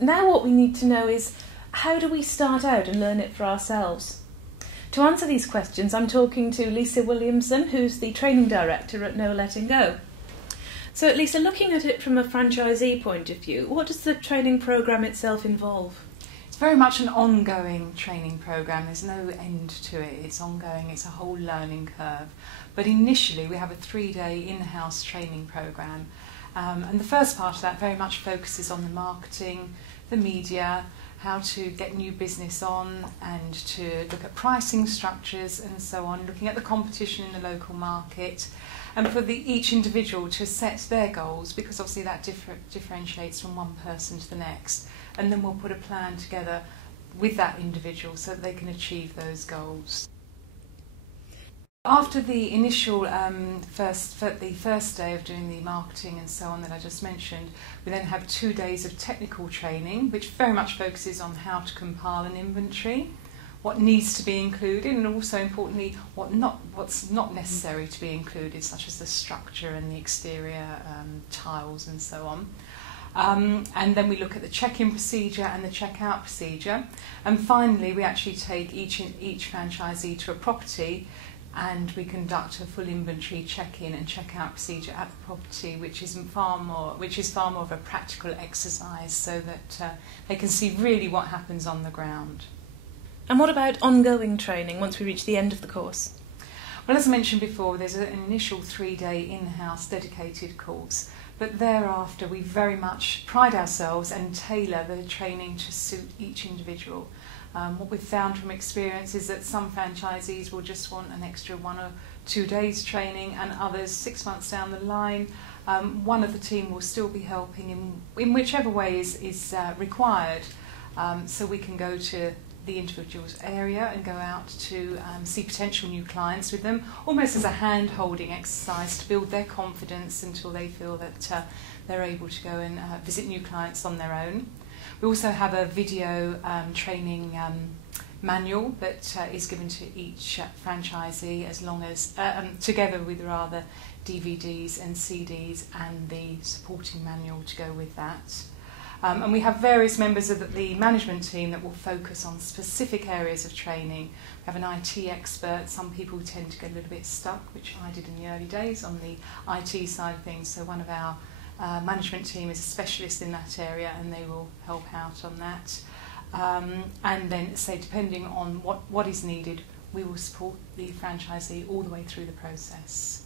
now what we need to know is, how do we start out and learn it for ourselves? To answer these questions, I'm talking to Lisa Williamson, who's the training director at No Letting Go. So Lisa, looking at it from a franchisee point of view, what does the training programme itself involve? It's very much an ongoing training programme. There's no end to it. It's ongoing. It's a whole learning curve. But initially we have a 3-day in-house training programme. And the first part of that very much focuses on the marketing, the media, how to get new business on, and to look at pricing structures and so on, looking at the competition in the local market, and for each individual to set their goals, because obviously that differentiates from one person to the next, and then we'll put a plan together with that individual so that they can achieve those goals. After the initial first day of doing the marketing and so on that I just mentioned, we then have 2 days of technical training, which very much focuses on how to compile an inventory, what needs to be included, and also importantly what's not necessary to be included, such as the structure and the exterior tiles and so on. And then we look at the check-in procedure and the check-out procedure, and finally we actually take each franchisee to a property, and we conduct a full inventory check-in and check-out procedure at the property, which is far more of a practical exercise, so that they can see really what happens on the ground. And what about ongoing training once we reach the end of the course? Well, as I mentioned before, there's an initial 3-day in-house dedicated course, but thereafter we very much pride ourselves and tailor the training to suit each individual. What we've found from experience is that some franchisees will just want an extra 1 or 2 days training, and others 6 months down the line, one of the team will still be helping in whichever way is required, so we can go to the individual's area and go out to see potential new clients with them, almost as a hand-holding exercise to build their confidence until they feel that they're able to go and visit new clients on their own. We also have a video training manual that is given to each franchisee, as long as together with rather DVDs and CDs and the supporting manual to go with that. And we have various members of the management team that will focus on specific areas of training. We have an IT expert. Some people tend to get a little bit stuck, which I did in the early days, on the IT side of things. So one of our management team is a specialist in that area, and they will help out on that. And then, say, depending on what is needed, we will support the franchisee all the way through the process.